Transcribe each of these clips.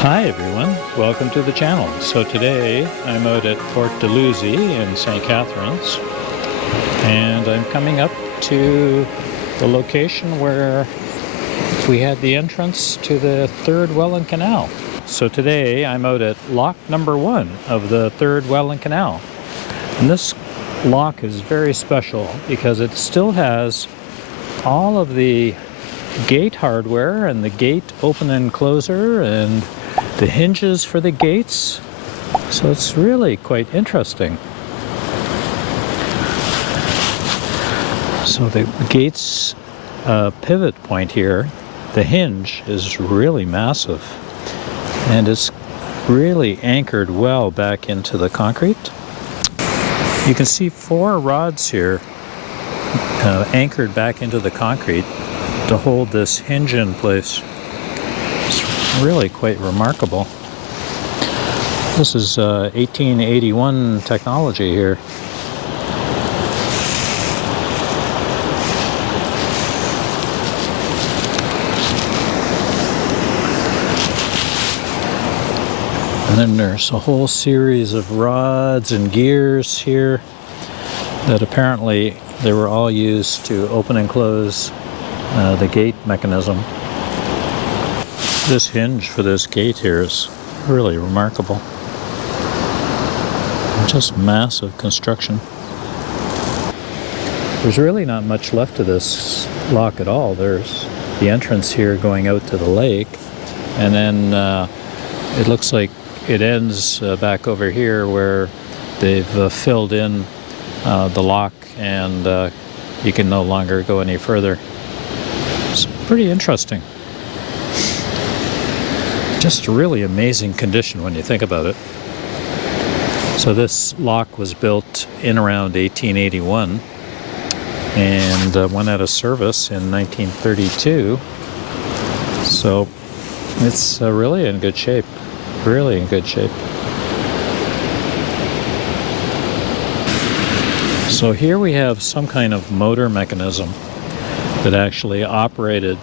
Hi everyone, welcome to the channel. So today I'm out at Port Dalhousie in St. Catharines, and I'm coming up to the location where we had the entrance to the third Welland Canal. So today I'm out at lock number 1 of the third Welland Canal. And this lock is very special because it still has all of the gate hardware and the gate open and closer and the hinges for the gates. So it's really quite interesting. So the gate's pivot point here, the hinge is really massive, and it's really anchored well back into the concrete. You can see 4 rods here anchored back into the concrete to hold this hinge in place. It's really quite remarkable. This is 1881 technology here. And then there's a whole series of rods and gears here that apparently they were all used to open and close the gate mechanism. This hinge for this gate here is really remarkable. Just massive construction. There's really not much left of this lock at all. There's the entrance here going out to the lake, and then it looks like it ends back over here where they've filled in the lock, and you can no longer go any further. It's pretty interesting. Just a really amazing condition when you think about it. So this lock was built in around 1881 and went out of service in 1932. So it's really in good shape. Really in good shape. So here we have some kind of motor mechanism that actually operated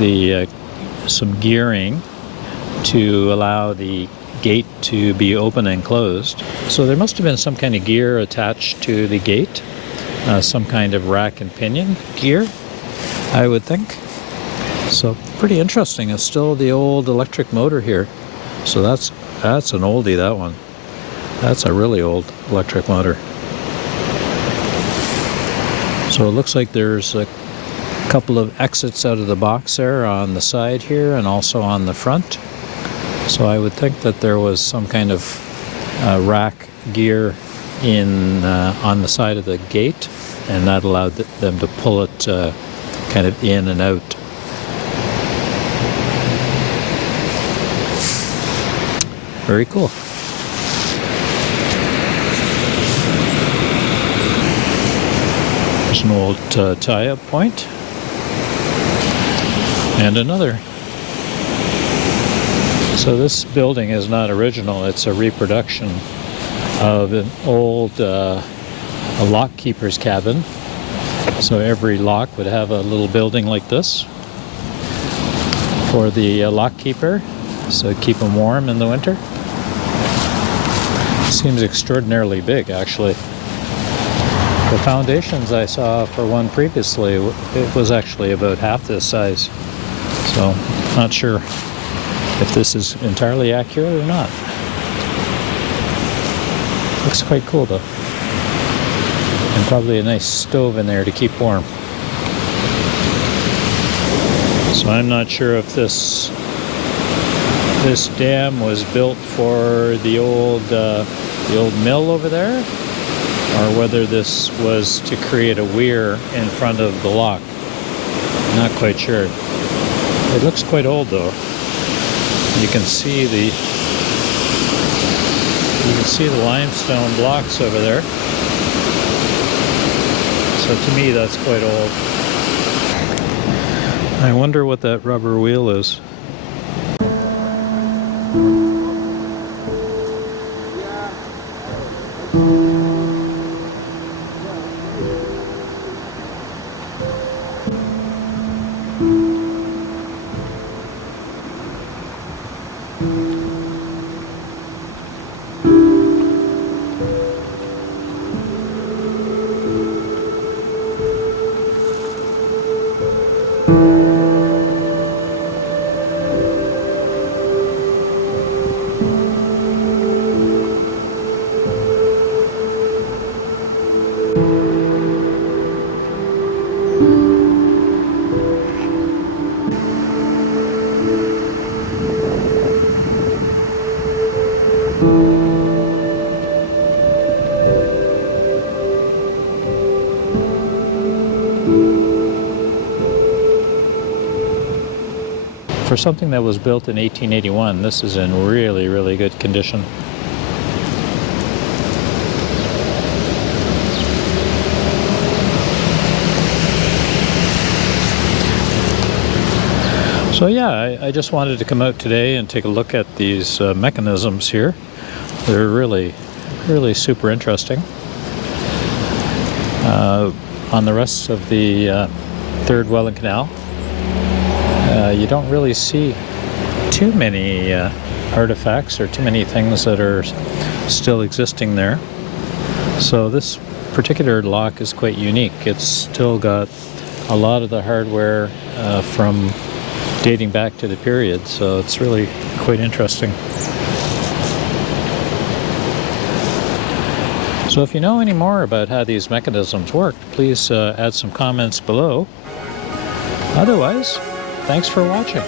the some gearing to allow the gate to be open and closed. So there must have been some kind of gear attached to the gate, some kind of rack and pinion gear, I would think. So pretty interesting. It's still the old electric motor here. So that's an oldie, that one. That's a really old electric motor. So it looks like there's a couple of exits out of the box there on the side here and also on the front. So I would think that there was some kind of rack gear in on the side of the gate, and that allowed them to pull it kind of in and out. Very cool. There's an old tie-up point. And another. So this building is not original, it's a reproduction of an old a lock keeper's cabin. So every lock would have a little building like this for the lock keeper, so keep them warm in the winter. Seems extraordinarily big, actually. The foundations I saw for one previously, it was actually about half this size. So, not sure if this is entirely accurate or not. Looks quite cool though. And probably a nice stove in there to keep warm. So I'm not sure if this dam was built for the old mill over there, or whether this was to create a weir in front of the lock. Not quite sure. It looks quite old though. You can see the limestone blocks over there. So to me that's quite old. I wonder what that rubber wheel is. For something that was built in 1881, this is in really, really good condition. So yeah, I just wanted to come out today and take a look at these mechanisms here. They're really, really super interesting. On the rest of the third Welland Canal, you don't really see too many artifacts or too many things that are still existing there. So this particular lock is quite unique. It's still got a lot of the hardware from dating back to the period, so it's really quite interesting. So if you know any more about how these mechanisms work, please add some comments below. Otherwise, thanks for watching.